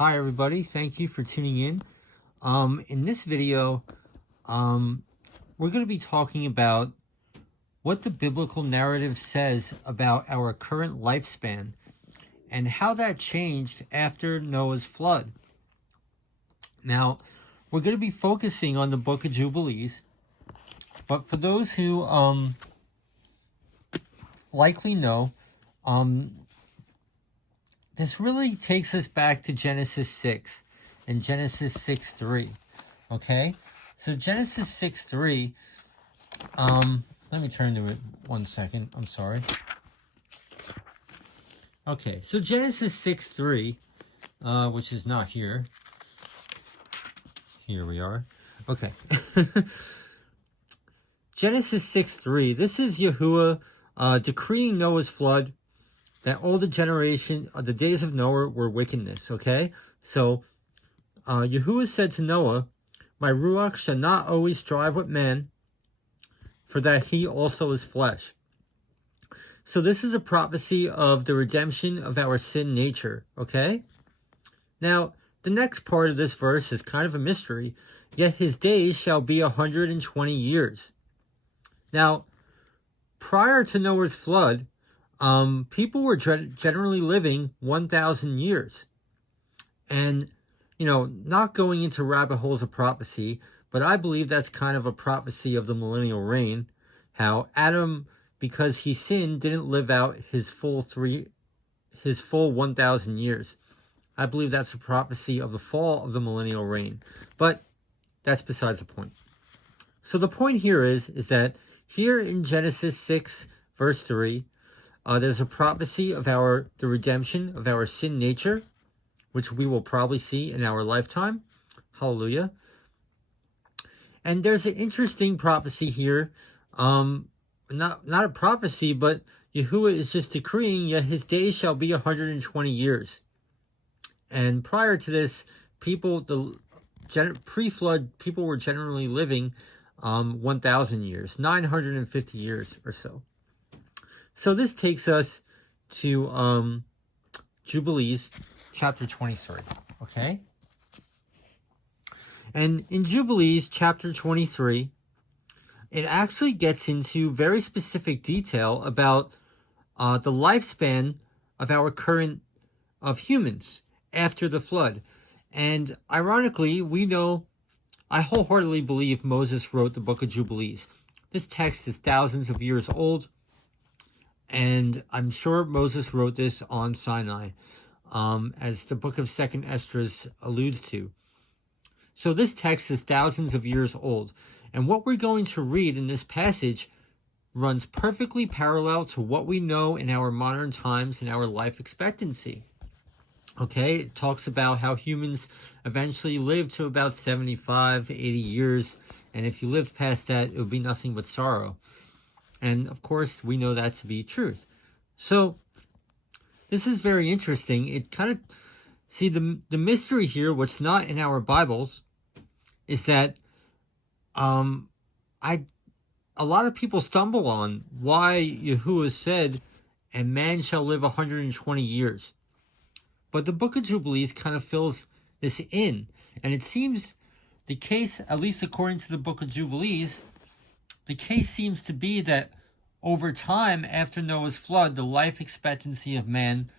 Hi everybody, thank you for tuning in. In this video, we're going to be talking about what the biblical narrative says about our current lifespan and how that changed after Noah's flood. Now, we're going to be focusing on the book of Jubilees, but for those who likely know, this really takes us back to Genesis 6 and Genesis 6:3. Okay? So Genesis 6:3, let me turn to it 1 second. I'm sorry. Okay, so Genesis 6:3, which is not here. Here we are. Okay. Genesis 6:3. This is Yahuwah decreeing Noah's flood, that all the the days of Noah were wickedness, okay? So, Yahuwah said to Noah, "My Ruach shall not always strive with man, for that he also is flesh." So this is a prophecy of the redemption of our sin nature, okay? Now, the next part of this verse is kind of a mystery, yet his days shall be 120 years. Now, prior to Noah's flood, people were generally living 1,000 years. And, not going into rabbit holes of prophecy, but I believe that's kind of a prophecy of the millennial reign, how Adam, because he sinned, didn't live out his full 1,000 years. I believe that's a prophecy of the fall of the millennial reign, but that's besides the point. So the point here is that here in Genesis 6, verse 3, there's a prophecy of the redemption of our sin nature, which we will probably see in our lifetime. Hallelujah. And there's an interesting prophecy here. Not a prophecy, but Yahuwah is just decreeing, yet his days shall be 120 years. And prior to this, pre-flood, people were generally living 1,000 years, 950 years or so. So this takes us to Jubilees chapter 23, okay? And in Jubilees chapter 23, it actually gets into very specific detail about the lifespan of of humans after the flood. And ironically, I wholeheartedly believe Moses wrote the book of Jubilees. This text is thousands of years old, and I'm sure Moses wrote this on Sinai, as the book of 2nd Esdras alludes to. So this text is thousands of years old, and what we're going to read in this passage runs perfectly parallel to what we know in our modern times and our life expectancy. Okay, it talks about how humans eventually live to about 75, 80 years, and if you lived past that, it would be nothing but sorrow. And of course, we know that to be truth. So, this is very interesting. It kind of, the mystery here, what's not in our Bibles, is that a lot of people stumble on why Yahuwah said, "And man shall live 120 years." But the book of Jubilees kind of fills this in. And it seems the case, at least according to the book of Jubilees, the case seems to be that over time, after Noah's flood, the life expectancy of man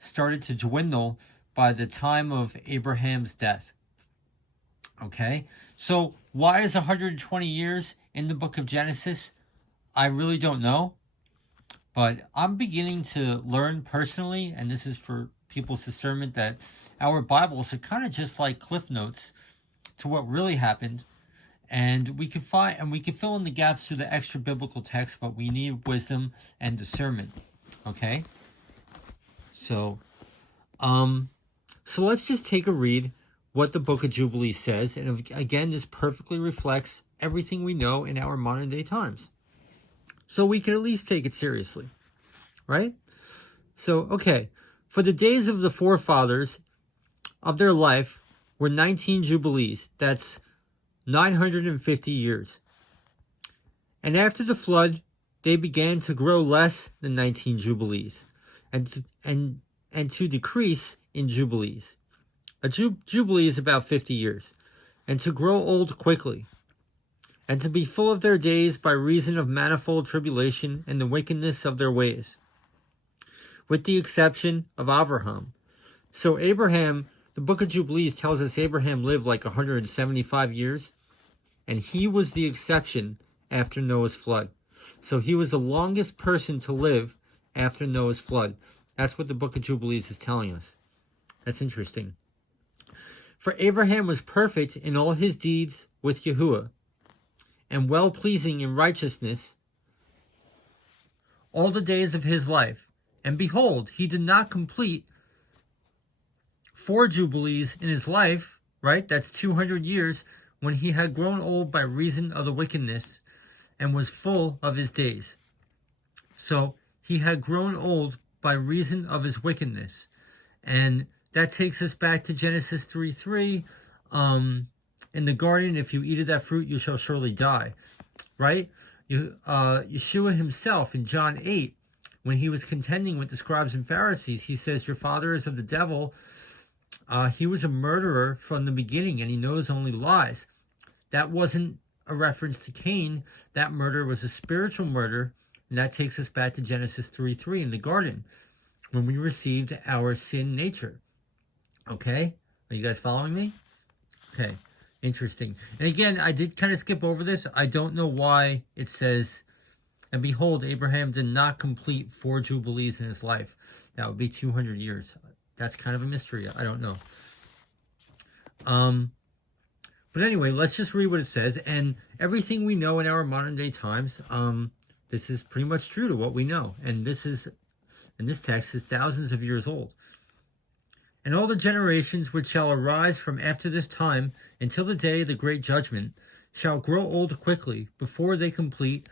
started to dwindle by the time of Abraham's death. Okay? So why is 120 years in the book of Genesis? I really don't know. But I'm beginning to learn personally, and this is for people's discernment, that our Bibles are kind of just like cliff notes to what really happened. And we can fill in the gaps through the extra biblical text, but we need wisdom and discernment. Okay? So let's just take a read what the book of Jubilees says. And again, this perfectly reflects everything we know in our modern day times. So we can at least take it seriously. Right? So, okay. For the days of the forefathers of their life were 19 Jubilees. That's 950 years. And after the flood, they began to grow less than 19 Jubilees, and to decrease in Jubilees. A jubilee is about 50 years. And to grow old quickly, and to be full of their days by reason of manifold tribulation and the wickedness of their ways, with the exception of Abraham. So Abraham, the book of Jubilees tells us Abraham lived like 175 years, and he was the exception after Noah's flood. So he was the longest person to live after Noah's flood. That's what the book of Jubilees is telling us. That's interesting. For Abraham was perfect in all his deeds with Yahuwah, and well-pleasing in righteousness all the days of his life. And behold, he did not complete 4 jubilees in his life, right? That's 200 years, when he had grown old by reason of the wickedness and was full of his days. So he had grown old by reason of his wickedness. And that takes us back to Genesis 3:3. In the garden, if you eat of that fruit, you shall surely die. Right? Yeshua himself in John 8, when he was contending with the scribes and Pharisees, he says, your father is of the devil. He was a murderer from the beginning, and he knows only lies. That wasn't a reference to Cain. That murder was a spiritual murder, and that takes us back to Genesis 3:3 in the garden, when we received our sin nature. Okay? Are you guys following me? Okay. Interesting. And again, I did kind of skip over this. I don't know why it says, and behold, Abraham did not complete 4 jubilees in his life. That would be 200 years. That's kind of a mystery. I don't know. But anyway, let's just read what it says. And everything we know in our modern day times, this is pretty much true to what we know. And this text is thousands of years old. And all the generations which shall arise from after this time until the day of the great judgment shall grow old quickly before they complete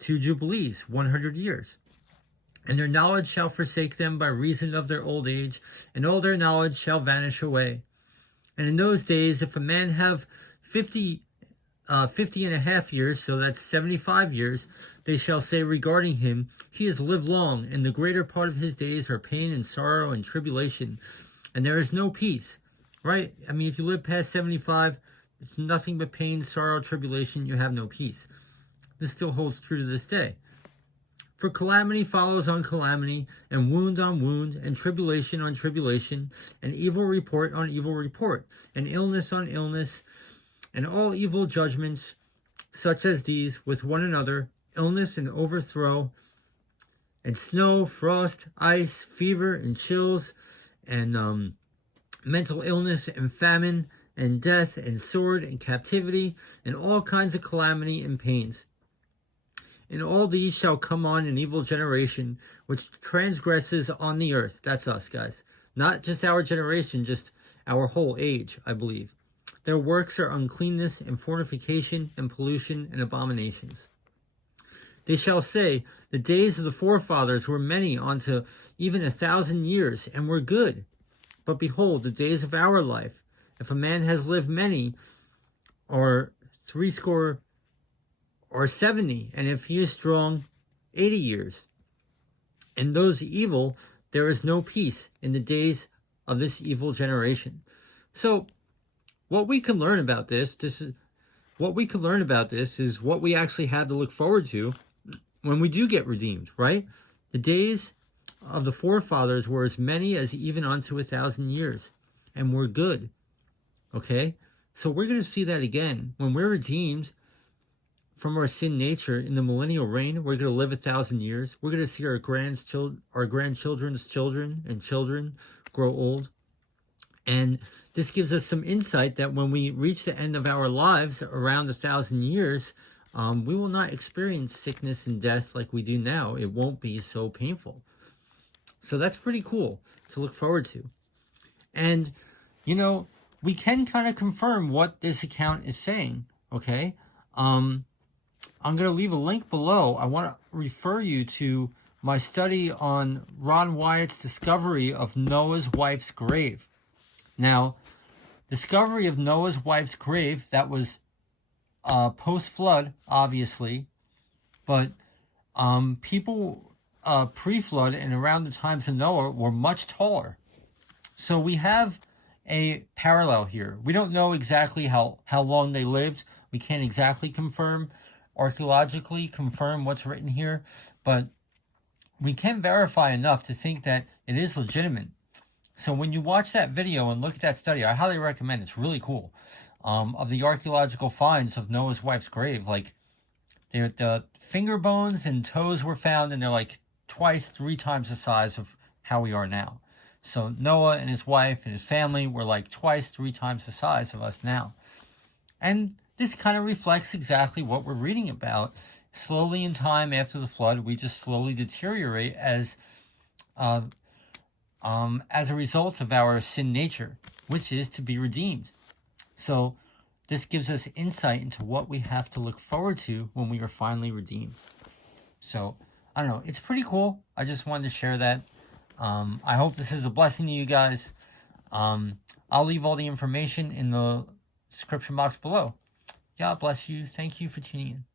2 jubilees, 100 years. And their knowledge shall forsake them by reason of their old age, and all their knowledge shall vanish away. And in those days, if a man have 50 and a half years, so that's 75 years, they shall say regarding him, he has lived long, and the greater part of his days are pain and sorrow and tribulation, and there is no peace. Right? I mean, if you live past 75, it's nothing but pain, sorrow, tribulation, you have no peace. This still holds true to this day. For calamity follows on calamity, and wound on wound, and tribulation on tribulation, and evil report on evil report, and illness on illness, and all evil judgments, such as these, with one another, illness and overthrow, and snow, frost, ice, fever, and chills, and mental illness, and famine, and death, and sword, and captivity, and all kinds of calamity and pains. And all these shall come on an evil generation, which transgresses on the earth. That's us, guys. Not just our generation, just our whole age, I believe. Their works are uncleanness, and fornication, and pollution, and abominations. They shall say, the days of the forefathers were many unto even 1,000 years, and were good. But behold, the days of our life, if a man has lived many, or 70, or 70, and if he is strong, 80 years. And those evil, there is no peace in the days of this evil generation. So, what we can learn about this is what we actually have to look forward to when we do get redeemed, right? The days of the forefathers were as many as even unto 1,000 years, and were good. Okay? So we're going to see that again. When we're redeemed from our sin nature in the millennial reign, we're going to live 1,000 years. We're going to see our grandchildren's children and children grow old. And this gives us some insight that when we reach the end of our lives around 1,000 years, we will not experience sickness and death like we do now. It won't be so painful. So that's pretty cool to look forward to. And, you know, we can kind of confirm what this account is saying, okay? I'm going to leave a link below. I want to refer you to my study on Ron Wyatt's discovery of Noah's wife's grave. Now, discovery of Noah's wife's grave, that was post-flood, obviously, but people pre-flood and around the times of Noah were much taller. So we have a parallel here. We don't know exactly how long they lived. We can't exactly confirm, archaeologically confirm what's written here, but we can verify enough to think that it is legitimate. So when you watch that video and look at that study, I highly recommend. It's really cool. Of the archaeological finds of Noah's wife's grave, like the finger bones and toes were found, and they're like twice, 3 times the size of how we are now. So Noah and his wife and his family were like twice, 3 times the size of us now. And this kind of reflects exactly what we're reading about. Slowly in time after the flood, we just slowly deteriorate as a result of our sin nature, which is to be redeemed. So this gives us insight into what we have to look forward to when we are finally redeemed. So, I don't know. It's pretty cool. I just wanted to share that. I hope this is a blessing to you guys. I'll leave all the information in the description box below. God bless you. Thank you for tuning in.